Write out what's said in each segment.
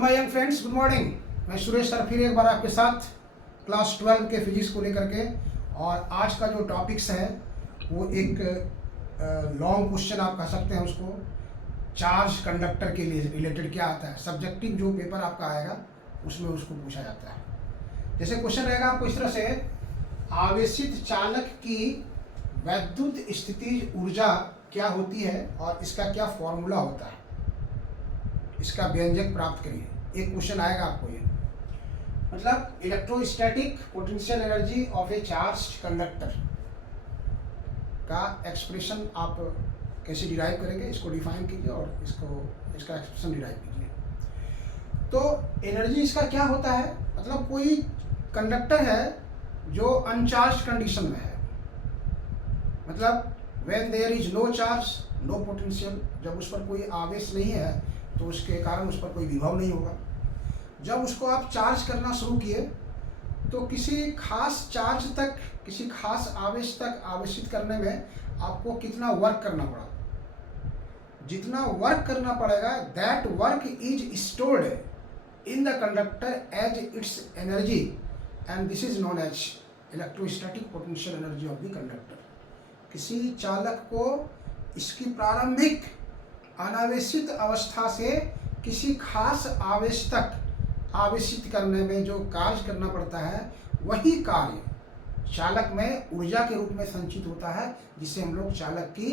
My young friends, good morning. मैं Suresh sir फिर एक बार आपके साथ क्लास 12 के फिजिक्स को लेकर के। और आज का जो टॉपिक्स है वो एक लॉन्ग क्वेश्चन आप कह सकते हैं उसको। चार्ज कंडक्टर के लिए रिलेटेड क्या आता है, सब्जेक्टिव जो पेपर आपका आएगा उसमें उसको पूछा जाता है। जैसे क्वेश्चन रहेगा आपको इस तरह से, आवेशित चालक की वैद्युत स्थितिज ऊर्जा क्या होती है और इसका क्या फॉर्मूला होता है, इसका व्यंजक प्राप्त करिए। एक क्वेश्चन आएगा आपको ये, मतलब electrostatic potential energy of A charged conductor का एक्सप्रेशन आप कैसे डिराइव करेंगे, इसको डिफाइन कीजिए और इसका एक्सप्रेशन डिराइव कीजिए। तो एनर्जी इसका क्या होता है, मतलब कोई कंडक्टर है जो अनचार्ज कंडीशन में है, मतलब when there is no charge no potential, जब उस पर कोई आवेश नहीं है तो उसके कारण उस पर कोई विभव नहीं होगा। जब उसको आप चार्ज करना शुरू किए तो किसी खास चार्ज तक, किसी खास आवेश तक आवेशित करने में आपको कितना वर्क करना पड़ा, जितना वर्क करना पड़ेगा that work is stored in the conductor as its energy and this is known as electrostatic potential energy of the conductor. किसी चालक को इसकी प्रारंभिक अनावेशित अवस्था से किसी खास आवेश तक आवेशित करने में जो कार्य करना पड़ता है वही कार्य चालक में ऊर्जा के रूप में संचित होता है, जिसे हम लोग चालक की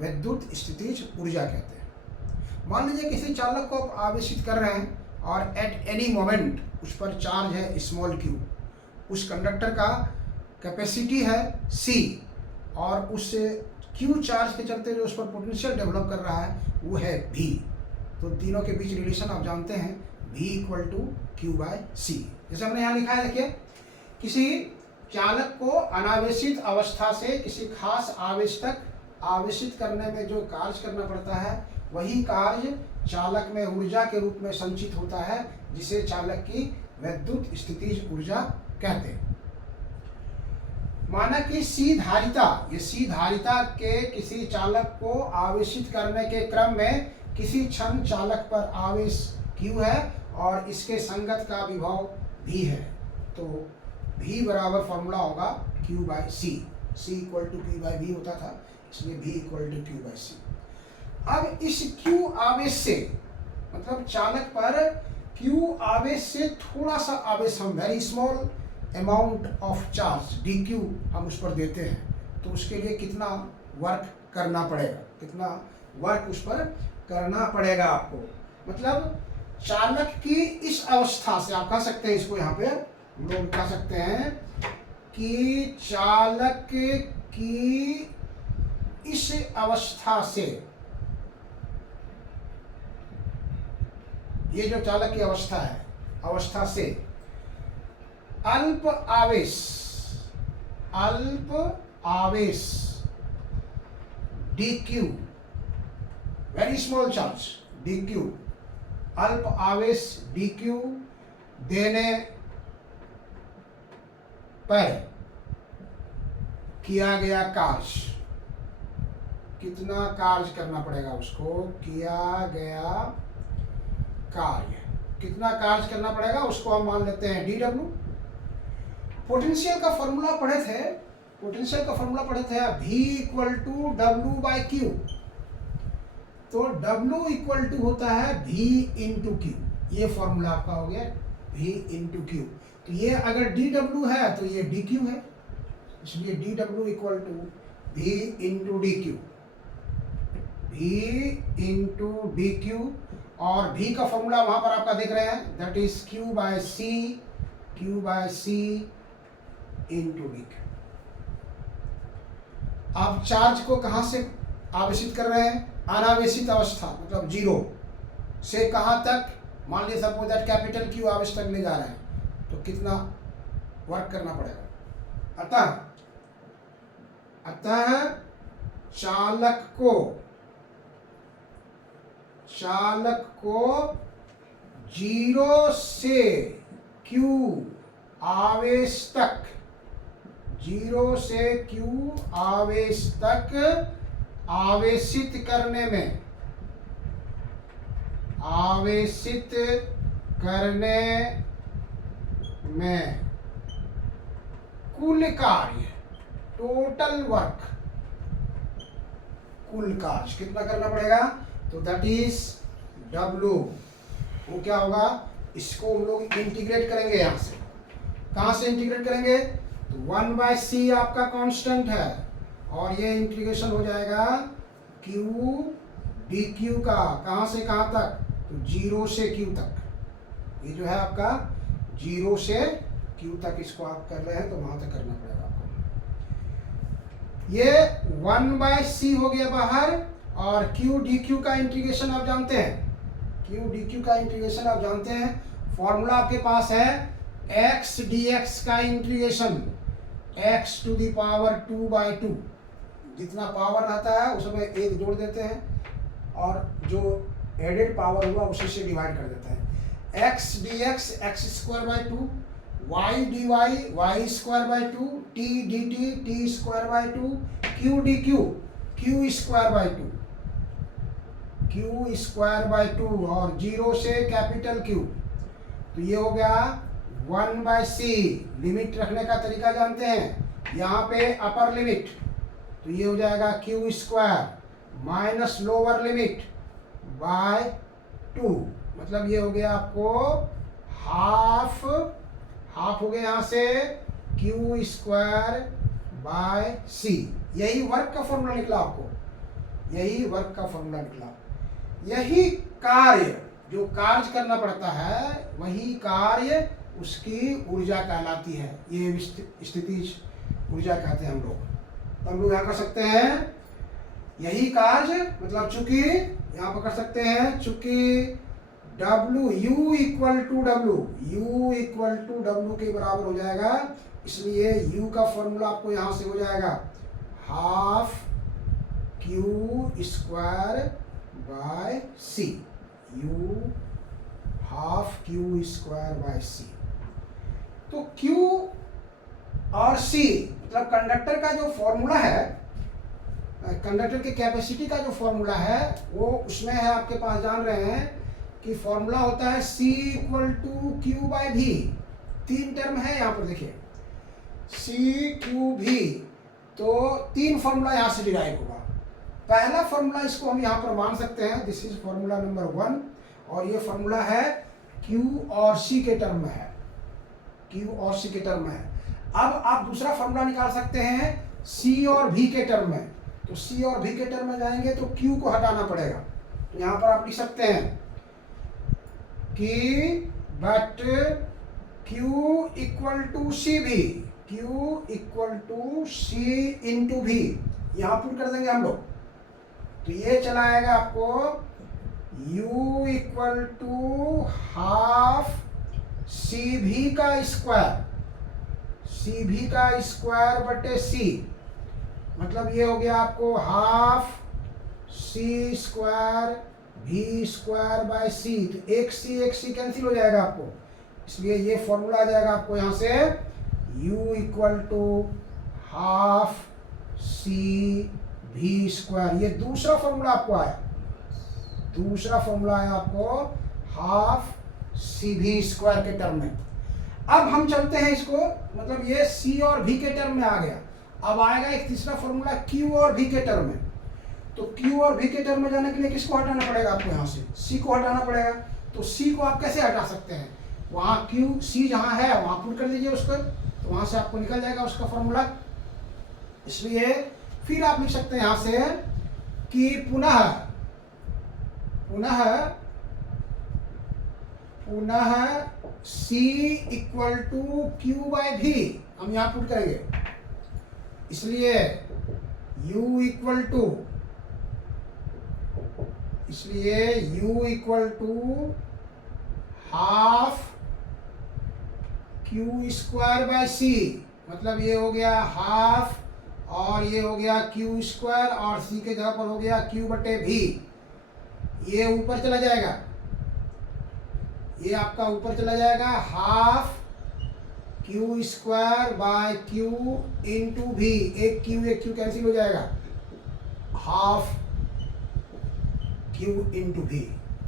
विद्युत स्थितिज ऊर्जा कहते हैं। मान लीजिए किसी चालक को आप आवेशित कर रहे हैं और एट एनी मोमेंट उस पर चार्ज है स्मॉल क्यू, उस कंडक्टर का कैपेसिटी है C और उस क्यू चार्ज के चलते जो उस पर पोटेंशियल डेवलप कर रहा है वो है V। तो तीनों के बीच रिलेशन आप जानते हैं, V = Q/C। जैसे हमने यहाँ लिखा है, देखिए किसी चालक को अनावेशित अवस्था से किसी खास आवेश तक आवेशित करने में जो कार्य करना पड़ता है वही कार्य चालक में ऊर्जा के रूप में संचित होता है, जिसे चालक की विद्युत स्थितिज ऊर्जा कहते हैं। माना कि C धारिता, ये C धारिता के किसी चालक को आवेशित करने के क्रम में किसी क्षण चालक पर आवेश Q है और इसके संगत का विभव V है, तो V बराबर फॉर्मूला होगा Q/C। C = P/V होता था, इसलिए V = Q/C। अब इस Q आवेश से, मतलब चालक पर Q आवेश से थोड़ा सा आवेश हम very small amount of charge dq हम उस पर देते हैं, तो उसके लिए कितना वर्क करना पड़ेगा, कितना वर्क उस पर करना पड़ेगा आपको। मतलब चालक की इस अवस्था से आप कह सकते हैं, इसको यहाँ पे हम लोग कह सकते हैं कि चालक की इस अवस्था से, ये जो चालक की अवस्था है, अवस्था से अल्प आवेश dq, very small charge dq, अल्प आवेश dq देने पर किया गया कार्य, कितना कार्य करना पड़ेगा उसको, किया गया कार्य, कितना कार्य करना पड़ेगा उसको हम मान लेते हैं dw। पोटेंशियल का फॉर्मूला पढ़े थे, पोटेंशियल का फॉर्मूला पढ़े थे V = W/Q, तो W = होता है V × Q, ये फॉर्मूला आपका हो गया V × Q। तो ये अगर dW है तो ये dq है, इसलिए dW = V × dq, V × dq। और V का फॉर्मूला वहां पर आपका देख रहे हैं, दैट इज Q/C × dq। आप चार्ज को कहां से आवेशित कर रहे हैं, अनावेशित अवस्था, मतलब 0 से कहां तक, मान लीजिए सपोज दैट कैपिटल Q आवेश तक ले जा रहे हैं, तो कितना वर्क करना पड़ेगा। अतः चालक को 0 से Q आवेश तक, 0 से Q आवेश तक आवेशित करने में, आवेशित करने में कुल कार्य, टोटल वर्क, कुल कार्य कितना करना पड़ेगा, तो दैट इज W। वो क्या होगा, इसको हम लोग इंटीग्रेट करेंगे यहाँ से। कहाँ से इंटीग्रेट करेंगे, तो 1/c आपका कांस्टेंट है और ये इंटीग्रेशन हो जाएगा Q dq का, कहाँ से कहाँ तक, तो 0 से Q तक। ये जो है आपका 0 से Q तक इसको आप कर रहे हैं तो वहां तक करना पड़ेगा आपको। ये 1/c हो गया बाहर, और Q dq का इंटीग्रेशन आप जानते हैं, Q dq का इंटीग्रेशन आप जानते हैं, फॉर्मूला आपके पास है x dx का integration x to the power 2/2। जितना पावर रहता है उसमें एक जोड़ देते हैं और जो एडेड पावर हुआ उसी से डिवाइड कर देते हैं। x dx x²/2, y dy y²/2, t dt t²/2, q dq q²/2 q²/2 और 0 से कैपिटल Q। तो ये हो गया 1/c। लिमिट रखने का तरीका जानते हैं, यहाँ पे अपर लिमिट, तो ये हो जाएगा Q² minus lower limit by 2, मतलब ये हो गया आपको हाफ हो गया यहाँ से Q²/c। यही वर्क का फॉर्मूला निकला आपको, यही वर्क का फॉर्मूला निकला। यही कार्य, जो कार्य करना पड़ता है वही कार्य उसकी ऊर्जा कहलाती है। ये स्थितिज ऊर्जा कहते हैं हम लोग। तो हम लोग यहाँ कर सकते हैं यही कार्य, मतलब चूंकि यहाँ पर कर सकते हैं, चूंकि U इक्वल टू W के बराबर हो जाएगा, इसलिए U का फॉर्मूला आपको यहाँ से हो जाएगा half Q²/c। U half Q²/c। तो Q और C मतलब कंडक्टर का जो फॉर्मूला है, कंडक्टर की कैपेसिटी का जो फॉर्मूला है वो उसमें है, आपके पास जान रहे हैं कि फॉर्मूला होता है C = Q/V। 3 टर्म है यहाँ पर, देखिए CQV, तो 3 फॉर्मूला यहाँ से डिराइव होगा। पहला फॉर्मूला इसको हम यहाँ पर मान सकते हैं, दिस इज फॉर्मूला नंबर 1, और ये फॉर्मूला है Q और C के टर्म में है, Q और C के टर्म में है। अब आप दूसरा फॉर्मूला निकाल सकते हैं C और V के टर्म में, तो C और V के टर्म में जाएंगे तो Q को हटाना पड़ेगा। तो यहाँ पर आप लिख सकते हैं कि but Q = CV, Q = C × V, यहाँ पुट कर देंगे हम लोग, तो ये चला आएगा आपको U = हाफ CV का स्क्वायर, CV का स्क्वायर बटे C, मतलब ये हो गया आपको हाफ C² V²/c। तो एक C कैंसिल हो जाएगा आपको, इसलिए ये फॉर्मूला आ जाएगा आपको यहाँ से U = हाफ C V²। ये दूसरा फॉर्मूला आपको आया, दूसरा फॉर्मूला आया आपको हाफ C V² के टर्म में। अब हम चलते हैं इसको, मतलब ये C और V के टर्म में आ गया। अब आएगा एक तीसरा फॉर्मूला Q और V के टर्म में। तो Q और V के टर्म में जाने के लिए किसको हटाना पड़ेगा आपको, यहाँ से C को हटाना पड़ेगा। तो C को आप कैसे हटा सकते हैं, वहाँ C जहाँ है वहाँ पुट कर दीजिए उसको, तो वहाँ से आपको निकल जाएगा उसका फॉर्मूला। इसलिए फिर आप लिख सकते हैं यहाँ से कि पुनः C = Q/V हम यहाँ पुट करेंगे, इसलिए U = हाफ Q²/c, मतलब ये हो गया हाफ और ये हो गया Q² और C के जगह पर हो गया Q/V। ये ऊपर चला जाएगा, ये आपका ऊपर चला जाएगा, हाफ Q²/Q × V, एक Q कैंसिल हो जाएगा, हाफ Q × V।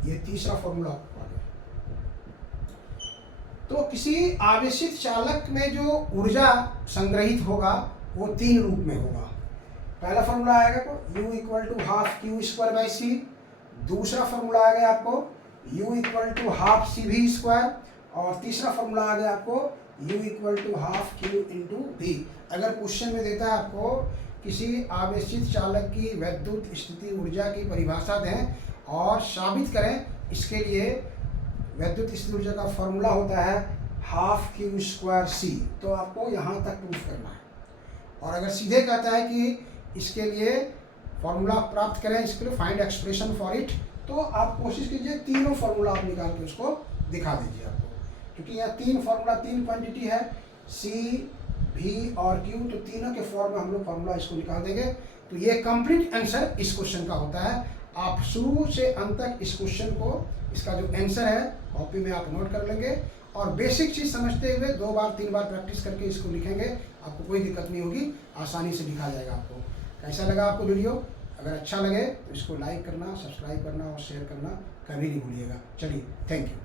ये तीसरा फॉर्मूला आपको आ गया। तो किसी आवेशित चालक में जो ऊर्जा संग्रहित होगा वो 3 रूप में होगा। पहला फॉर्मूला आएगा को U equal to half Q square by C. दूसरा फॉर्मूला आ गया आपको U equal to half C V square. और तीसरा फॉर्मूला आ गया आपको U equal to half Q into V. अगर क्वेश्चन में देता है आपको किसी आवेशित चालक की वैद्युत स्थिति ऊर्जा की परिभाषा दें और साबित करें, इसके लिए वैद्युत स्थिति ऊर्जा का फॉर्मूला होता है हाफ क्यू स्क्वायर सी। तो आपको यहाँ तक प्रूफ करना है। और अगर सीधे कहता है कि इसके लिए फॉर्मूला प्राप्त करें, इसके लिए फाइंड एक्सप्रेशन फॉर इट, तो आप कोशिश कीजिए तीनों फॉर्मूला आप निकाल के उसको दिखा दीजिए आपको, क्योंकि यहाँ 3 फॉर्मूला 3 क्वांटिटी है सी भी और क्यू, तो तीनों के फॉर्म में हम लोग फॉर्मूला इसको निकाल देंगे। तो ये कंप्लीट आंसर इस क्वेश्चन का होता है। आप शुरू से अंत तक इस क्वेश्चन को, इसका जो आंसर है कॉपी में आप नोट कर लेंगे और बेसिक चीज़ समझते हुए 2 बार 3 बार प्रैक्टिस करके इसको लिखेंगे, आपको कोई दिक्कत नहीं होगी, आसानी से लिखा जाएगा आपको। कैसा लगा आपको वीडियो? अगर अच्छा लगे तो इसको लाइक करना, सब्सक्राइब करना और शेयर करना कभी नहीं भूलिएगा। चलिए, थैंक यू।